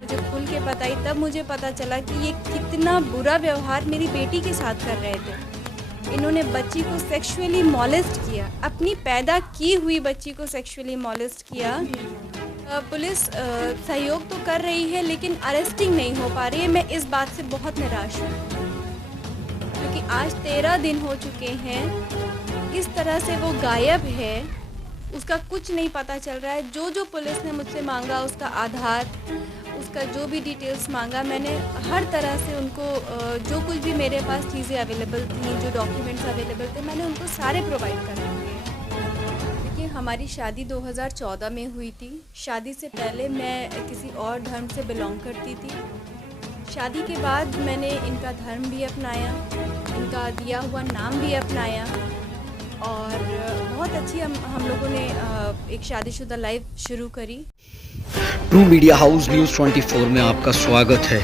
मुझे खुल के बताई तब मुझे पता चला कि ये कितना बुरा व्यवहार मेरी बेटी के साथ कर रहे थे। इन्होंने बच्ची को सेक्सुअली मॉलेस्ट किया, अपनी पैदा की हुई बच्ची को सेक्सुअली मॉलेस्ट किया। पुलिस सहयोग तो कर रही है लेकिन अरेस्टिंग नहीं हो पा रही है। मैं इस बात से बहुत निराश हूँ क्योंकि आज 13 दिन हो चुके हैं, किस तरह से वो गायब है उसका कुछ नहीं पता चल रहा है। जो पुलिस ने मुझसे मांगा, उसका आधार, उसका जो भी डिटेल्स मांगा, मैंने हर तरह से उनको जो कुछ भी मेरे पास चीज़ें अवेलेबल थी, जो डॉक्यूमेंट्स अवेलेबल थे, मैंने उनको सारे प्रोवाइड कर दिए। देखिए, हमारी शादी 2014 में हुई थी। शादी से पहले मैं किसी और धर्म से बिलोंग करती थी। शादी के बाद मैंने इनका धर्म भी अपनाया, इनका दिया हुआ नाम भी अपनाया और बहुत अच्छी हम लोगों ने एक शादीशुदा लाइफ शुरू करी। ट्रू मीडिया हाउस न्यूज़ 24 में आपका स्वागत है।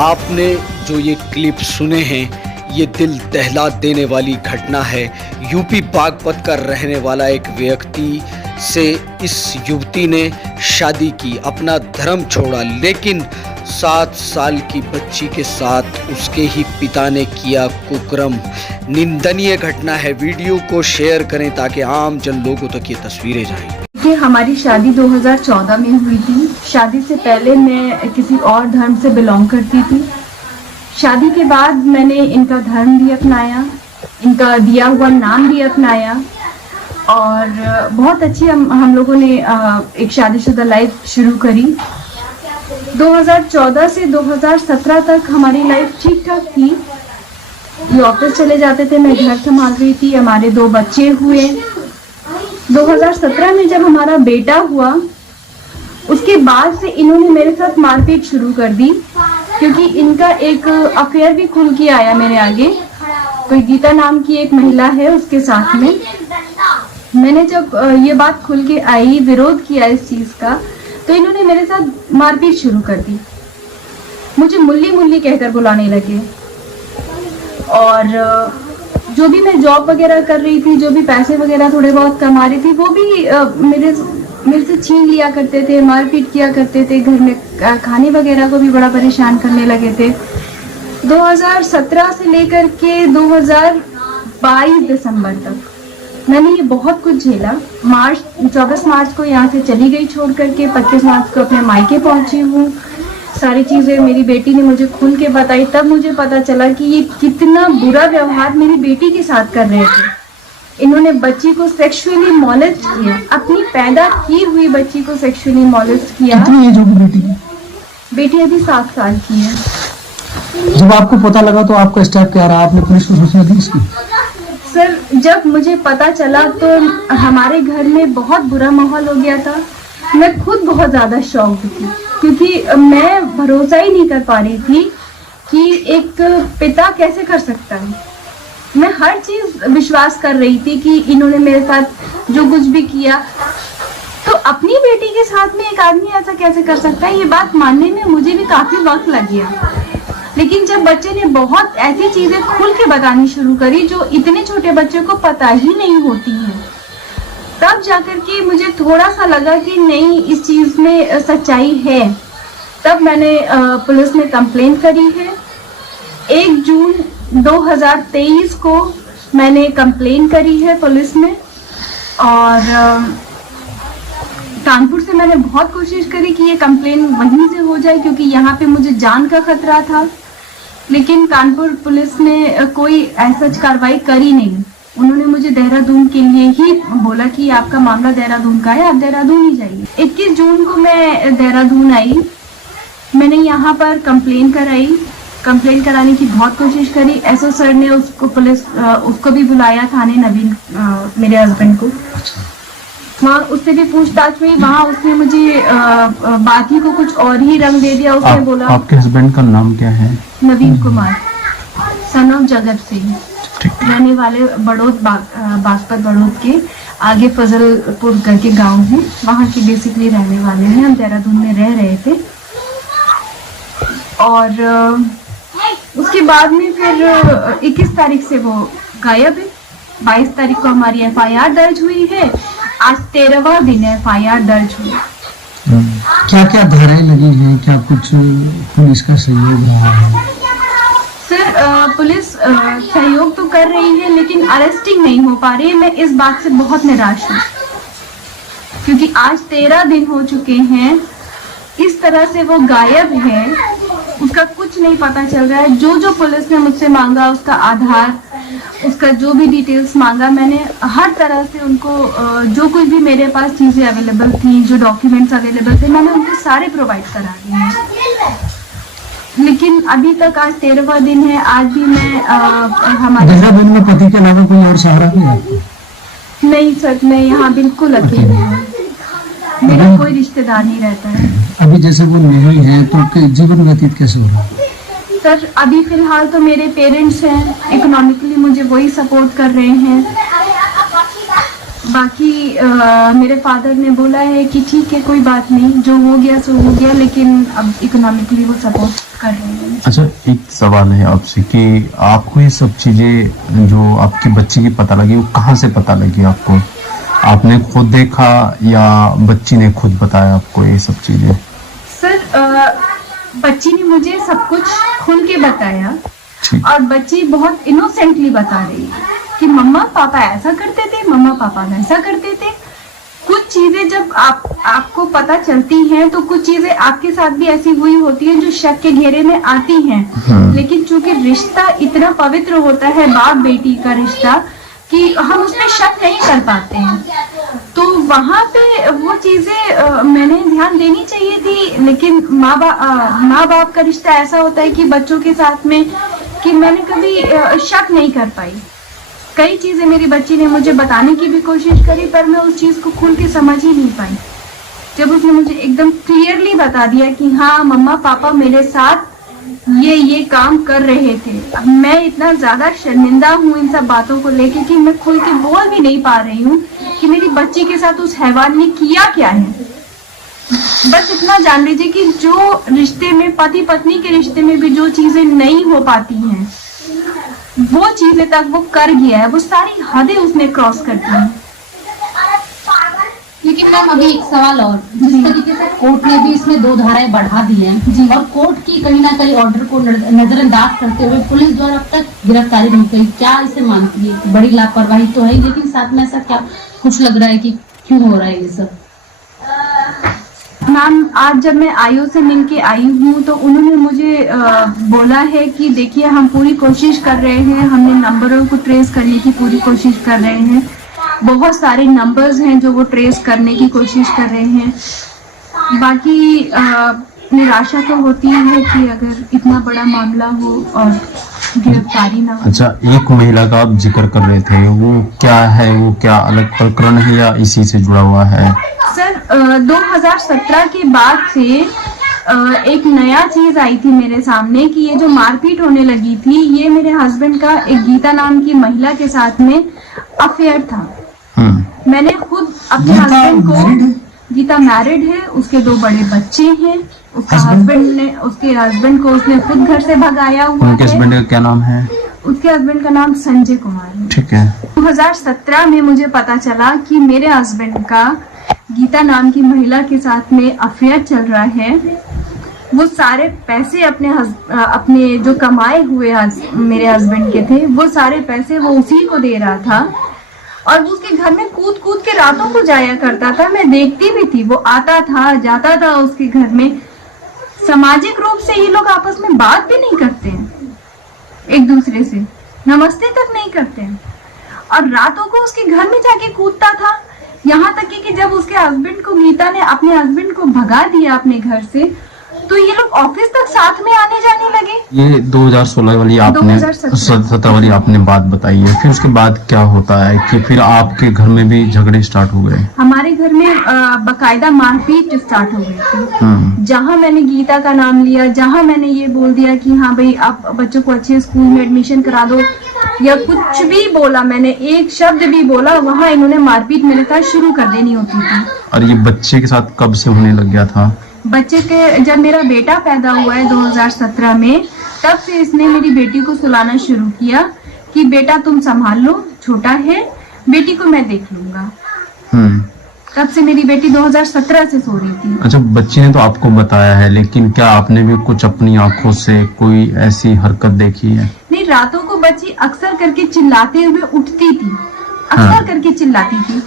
आपने जो ये क्लिप सुने हैं, ये दिल दहला देने वाली घटना है। यूपी बागपत का रहने वाला एक व्यक्ति से इस युवती ने शादी की, अपना धर्म छोड़ा, लेकिन 7 साल की बच्ची के साथ उसके ही पिता ने किया कुकर्म। निंदनीय घटना है। वीडियो को शेयर करें ताकि आम जन लोगों तक ये तस्वीरें जाएं। हमारी शादी 2014 में हुई थी। शादी से पहले मैं किसी और धर्म से बिलोंग करती थी। शादी के बाद मैंने इनका धर्म भी अपनाया, इनका दिया हुआ नाम भी अपनाया और बहुत अच्छी हम लोगों ने एक शादीशुदा लाइफ शुरू करी। 2014 से 2017 तक हमारी लाइफ ठीक ठाक थी। ये ऑफिस चले जाते थे, मैं घर संभाल रही थी, हमारे 2 बच्चे हुए। 2017 में जब हमारा बेटा हुआ, उसके बाद से इन्होंने मेरे साथ मारपीट शुरू कर दी क्योंकि इनका एक अफेयर भी खुल के आया मेरे आगे। कोई गीता नाम की एक महिला है, उसके साथ में। मैंने जब ये बात खुल के आई, विरोध किया इस चीज का, तो इन्होंने मेरे साथ मारपीट शुरू कर दी। मुझे मुल्ली मुल्ली कहकर बुलाने लगे और जो भी मैं जॉब वगैरह कर रही थी, जो भी पैसे वगैरह थोड़े बहुत कमा रही थी, वो भी मेरे से छीन लिया करते थे, मारपीट किया करते थे। घर में खाने वगैरह को भी बड़ा परेशान करने लगे थे। 2017 से लेकर के 2022 दिसंबर तक मैंने ये बहुत कुछ झेला। 24 मार्च को यहाँ से चली गई छोड़ करके, 25 मार्च को अपने मायके पहुंची हूँ। सारी चीज़ें मेरी बेटी ने मुझे खुल के बताई तब मुझे पता चला कि ये कितना बुरा व्यवहार मेरी बेटी के साथ कर रहे थे। इन्होंने बच्ची को सेक्सुअली मॉलेस्ट किया, अपनी पैदा की हुई बच्ची को सेक्सुअली मॉलेस्ट किया। कितनी एज होगी बेटी की? बेटी अभी 7 साल की है। जब आपको पता लगा तो आपका स्टेप क्या रहा? आपने पुलिस को सूचना दी इसकी? सर, जब मुझे पता चला तो हमारे घर में बहुत बुरा माहौल हो गया था। मैं खुद बहुत ज्यादा शॉक्ड थी क्योंकि मैं भरोसा ही नहीं कर पा रही थी कि एक पिता कैसे कर सकता है। मैं हर चीज विश्वास कर रही थी कि इन्होंने मेरे साथ जो कुछ भी किया, तो अपनी बेटी के साथ में एक आदमी ऐसा कैसे कर सकता है, ये बात मानने में मुझे भी काफी वक्त लग गया। लेकिन जब बच्चे ने बहुत ऐसी चीजें खुल के बतानी शुरू करी जो इतने छोटे बच्चे को पता ही नहीं होती हैं, तब जाकर के मुझे थोड़ा सा लगा कि नहीं, इस चीज में सच्चाई है। तब मैंने पुलिस में कंप्लेंट करी है। 1 जून 2023 को मैंने कंप्लेंट करी है पुलिस में और कानपुर से मैंने बहुत कोशिश करी कि ये कंप्लेंट वहीं से हो जाए क्योंकि यहाँ पे मुझे जान का खतरा था। लेकिन कानपुर पुलिस ने कोई ऐसा कार्रवाई करी नहीं। उन्होंने मुझे देहरादून के लिए ही बोला कि आपका मामला देहरादून का है, आप देहरादून ही जाइए। 21 जून को मैं देहरादून आई। मैंने यहाँ पर कंप्लेन कराई। कंप्लेन कराने की बहुत कोशिश करी। एसओ सर ने उसको भी बुलाया थाने, नवीन मेरे हस्बैंड को। वहाँ उससे भी पूछताछ हुई। वहाँ उसने मुझे बात ही को कुछ और ही रंग दे दिया। उसने बोला, आपके हस्बैंड का नाम क्या है? नवीन कुमार, सन ऑफ जगत सिंह, रहने वाले बड़ौद, बागपत बड़ौद के आगे फजलपुर करके गांव है, वहाँ के बेसिकली रहने वाले हैं। हम देहरादून में रह रहे थे और उसके बाद में फिर 21 तारीख से वो गायब है। 22 तारीख को हमारी FIR दर्ज हुई है। आज 13वां दिन है FIR दर्ज हुई। क्या क्या धाराएं लगी हैं, क्या कुछ पुलिस का सहयोग रहा है? सर पुलिस सहयोग तो कर रही है लेकिन अरेस्टिंग नहीं हो पा रही है। मैं इस बात से बहुत निराश हूँ क्योंकि आज 13 दिन हो चुके हैं, इस तरह से वो गायब है, उसका कुछ नहीं पता चल रहा है। जो पुलिस ने मुझसे मांगा, उसका आधार, उसका जो भी डिटेल्स मांगा, मैंने हर तरह से उनको जो कुछ भी मेरे पास चीज़ें अवेलेबल थी, जो डॉक्यूमेंट्स अवेलेबल थे, मैंने उनको सारे प्रोवाइड करा दिए हैं। लेकिन अभी तक आज 13वां दिन है, आज भी मैं हमारे 13 दिन में पति के अलावा कोई और सहारा नहीं है? नहीं सर, मैं यहाँ बिल्कुल अकेली हूँ, मेरा कोई रिश्तेदार नहीं रहता है। अभी जैसे वो नहीं है तो जीवन व्यतीत कैसे हो रहा है? सर अभी फिलहाल तो मेरे पेरेंट्स हैं, इकोनॉमिकली मुझे वही सपोर्ट कर रहे हैं। बाकी मेरे फादर ने बोला है कि ठीक है, कोई बात नहीं, जो हो गया सो हो गया, लेकिन अब इकोनॉमिकली वो सपोर्ट कर रहे हैं। अच्छा, एक सवाल है आपसे कि आपको ये सब चीजें जो आपकी बच्ची की पता लगी, वो कहाँ से पता लगी आपको? आपने खुद देखा या बच्ची ने खुद बताया आपको ये सब चीजें? सर बच्ची ने मुझे सब कुछ खुल के बताया और बच्ची बहुत इनोसेंटली बता रही है कि मम्मा पापा ऐसा करते थे, मम्मा पापा वैसा करते थे। कुछ चीजें जब आपको पता चलती हैं तो कुछ चीजें आपके साथ भी ऐसी हुई होती हैं जो शक के घेरे में आती हैं। लेकिन चूंकि रिश्ता इतना पवित्र होता है, बाप बेटी का रिश्ता, कि हम उसमें शक नहीं कर पाते हैं। तो वहाँ पे वो चीजें मैंने ध्यान देनी चाहिए थी, लेकिन माँ बाप का रिश्ता ऐसा होता है कि बच्चों के साथ में कि मैंने कभी शक नहीं कर पाई। कई चीजें मेरी बच्ची ने मुझे बताने की भी कोशिश करी, पर मैं उस चीज को खुल के समझ ही नहीं पाई। जब उसने मुझे एकदम क्लियरली बता दिया कि हाँ मम्मा पापा मेरे साथ ये काम कर रहे थे, अब मैं इतना ज्यादा शर्मिंदा हूँ इन सब बातों को लेके कि मैं खुल के बोल भी नहीं पा रही हूँ कि मेरी बच्ची के साथ उस हैवान ने किया क्या है। बस इतना जान लीजिए कि जो रिश्ते में, पति पत्नी के रिश्ते में भी जो चीजें नहीं हो पाती हैं, वो चीजें तक वो कर गया है, वो सारी हदें उसने क्रॉस कर दी हैं। लेकिन मैम अभी एक सवाल और, जिस तरीके से कोर्ट ने भी इसमें 2 धाराएं बढ़ा दी हैं और कोर्ट की कहीं ना कहीं ऑर्डर को नजरअंदाज करते हुए पुलिस द्वारा अब तक गिरफ्तारी नहीं हुई, क्या इसे मानती है? बड़ी लापरवाही तो है, लेकिन साथ में ऐसा क्या कुछ लग रहा है कि क्यों हो रहा है ये सब? मैम आज जब मैं आयु से मिल के आई हूँ तो उन्होंने मुझे बोला है कि देखिए हम पूरी कोशिश कर रहे हैं, हमने नंबरों को ट्रेस करने की पूरी कोशिश कर रहे हैं, बहुत सारे नंबर्स हैं जो वो ट्रेस करने की कोशिश कर रहे हैं। बाकी निराशा तो होती है कि अगर इतना बड़ा मामला हो और गिरफ्तारी ना हो। अच्छा, एक महिला का आप जिक्र कर रहे थे, वो क्या है? वो क्या अलग प्रकरण है या इसी से जुड़ा हुआ है? सर 2017 के बाद से एक नया चीज आई थी मेरे सामने कि ये जो मारपीट होने लगी थी, ये मेरे हस्बैंड का एक गीता नाम की महिला के साथ में अफेयर था। मैंने खुद अपने हस्बैंड को, गीता मैरिड है, उसके 2 बड़े बच्चे हैं, उसके हस्बैंड को उसने खुद घर से भगाया हुआ है। उनके हस्बैंड का क्या नाम है? उसके हस्बैंड का नाम संजय कुमार है। ठीक है। 2017 में मुझे पता चला कि मेरे हस्बैंड का गीता नाम की महिला के साथ में अफेयर चल रहा है। वो सारे पैसे अपने जो कमाए हुए मेरे हस्बैंड के थे, वो सारे पैसे वो उसी को दे रहा था और वो उसके घर में कूद कूद के रातों को जाया करता था। मैं देखती भी थी, वो आता था जाता था उसके घर में। सामाजिक रूप से ये लोग आपस में बात भी नहीं करते हैं, एक दूसरे से नमस्ते तक नहीं करते हैं, और रातों को उसके घर में जाके कूदता था। यहाँ तक कि जब उसके हस्बैंड को, गीता ने अपने हस्बैंड को भगा दिया अपने घर से, तो ये लोग ऑफिस तक साथ में आने जाने लगे। ये 2016 वाली आपने 17 वाली आपने बात बताई है, फिर उसके बाद क्या होता है कि फिर आपके घर में भी झगड़े स्टार्ट हो गए? हमारे घर में बकायदा मारपीट स्टार्ट हो गई थी। जहाँ मैंने गीता का नाम लिया, जहाँ मैंने ये बोल दिया कि हाँ भाई आप बच्चों को अच्छे स्कूल में एडमिशन करा दो, या कुछ भी बोला, मैंने एक शब्द भी बोला, वहाँ इन्होंने मारपीट मेरे साथ शुरू कर देनी होती थी। और ये बच्चे के साथ कब से होने लग गया था? बच्चे के, जब मेरा बेटा पैदा हुआ है 2017 में, तब से इसने मेरी बेटी को सुलाना शुरू किया कि बेटा तुम संभाल लो, छोटा है, बेटी को मैं देख लूंगा। तब से मेरी बेटी 2017 से सो रही थी। अच्छा, बच्ची ने तो आपको बताया है, लेकिन क्या आपने भी कुछ अपनी आंखों से कोई ऐसी हरकत देखी है? नहीं, रातों को बच्ची अक्सर करके चिल्लाते हुए उठती थी, अक्सर करके चिल्लाती थी।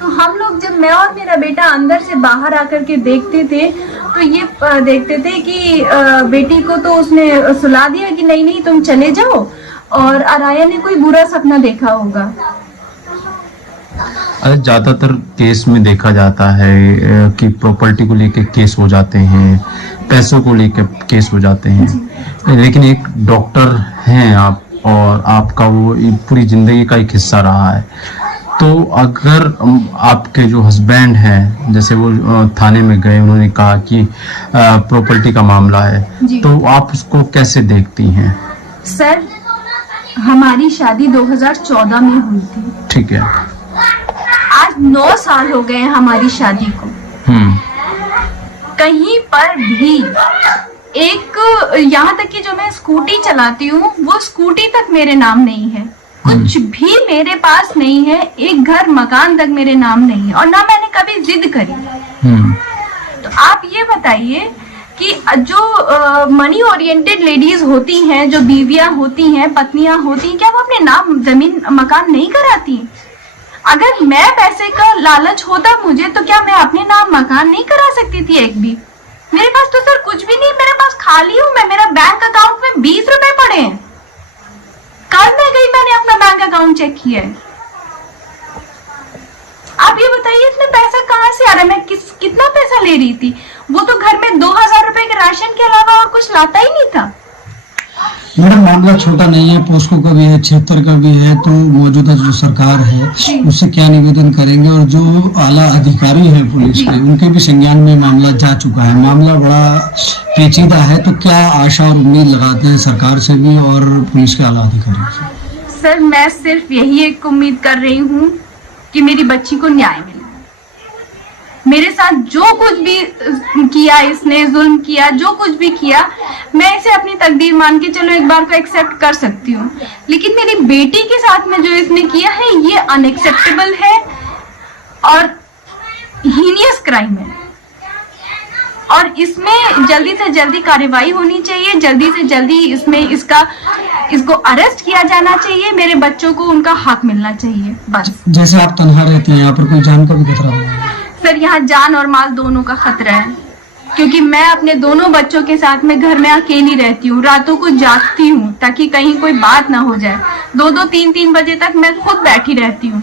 तो हम लोग, जब मैं और मेरा बेटा अंदर से बाहर आकर के देखते थे, तो ये देखते थे कि बेटी को तो उसने सुला दिया कि नहीं नहीं तुम चले जाओ, और अराया ने कोई बुरा सपना देखा होगा। अरे ज्यादातर केस में देखा जाता है कि प्रॉपर्टी को लेके केस हो जाते हैं, पैसों को लेके केस हो जाते हैं, लेकिन एक डॉक्टर हैं आप, और आपका वो पूरी जिंदगी का एक हिस्सा रहा है। तो अगर आपके जो हस्बैंड हैं, जैसे वो थाने में गए, उन्होंने कहा कि प्रॉपर्टी का मामला है, तो आप उसको कैसे देखती हैं? सर, हमारी शादी 2014 में हुई थी। ठीक है। आज 9 साल हो गए हमारी शादी को। कहीं पर भी एक, यहाँ तक कि जो मैं स्कूटी चलाती हूँ, वो स्कूटी तक मेरे नाम नहीं है, कुछ भी मेरे पास नहीं है, एक घर मकान तक मेरे नाम नहीं है, और ना मैंने कभी जिद करी। तो आप ये बताइए कि जो मनी ओरिएंटेड लेडीज होती हैं, जो बीवियां होती हैं, पत्नियां होती हैं, क्या वो अपने नाम जमीन मकान नहीं कराती? अगर मैं पैसे का लालच होता मुझे, तो क्या मैं अपने नाम मकान नहीं करा सकती थी एक भी? मेरे पास तो सर कुछ भी नहीं, मेरे पास खाली हूँ मैं। मेरा बैंक अकाउंट में 20 रुपए पड़े हैं। कल मैं गई, मैंने अपना बैंक अकाउंट चेक किया है। आप ये बताइए इसमें पैसा कहाँ से आ रहा है? मैं कितना पैसा ले रही थी? वो तो घर में 2000 रुपए के राशन के अलावा और कुछ लाता ही नहीं था। मैडम, मामला छोटा नहीं है, पोस्को का भी है, 76 का भी है, तो मौजूदा जो सरकार है उससे क्या निवेदन करेंगे, और जो आला अधिकारी हैं पुलिस के, उनके भी संज्ञान में मामला जा चुका है। मामला बड़ा पेचीदा है, तो क्या आशा और उम्मीद लगाते हैं सरकार से भी और पुलिस के आला अधिकारियों से? सर, मैं सिर्फ यही एक उम्मीद कर रही हूँ कि मेरी बच्ची को न्याय मिले। मेरे साथ जो कुछ भी किया इसने, जुल्म किया, जो कुछ भी किया, मैं इसे अपनी तकदीर मान के चलो एक बार को एक्सेप्ट कर सकती हूँ, लेकिन मेरी बेटी के साथ में जो इसने किया है, ये अनएक्सेप्टेबल है और हीनियस क्राइम है, और इसमें जल्दी से जल्दी कार्रवाई होनी चाहिए, जल्दी से जल्दी इसको अरेस्ट किया जाना चाहिए। मेरे बच्चों को उनका हक मिलना चाहिए, बस। जैसे आप तनहा रहती हैं, यहाँ पर कोई जान का भी खतरा नहीं है? सर, यहाँ जान और माल दोनों का खतरा है, क्योंकि मैं अपने दोनों बच्चों के साथ में घर में अकेली रहती हूँ, रातों को जागती हूँ ताकि कहीं कोई बात ना हो जाए। 2-2, 3-3 बजे तक मैं खुद बैठी रहती हूँ।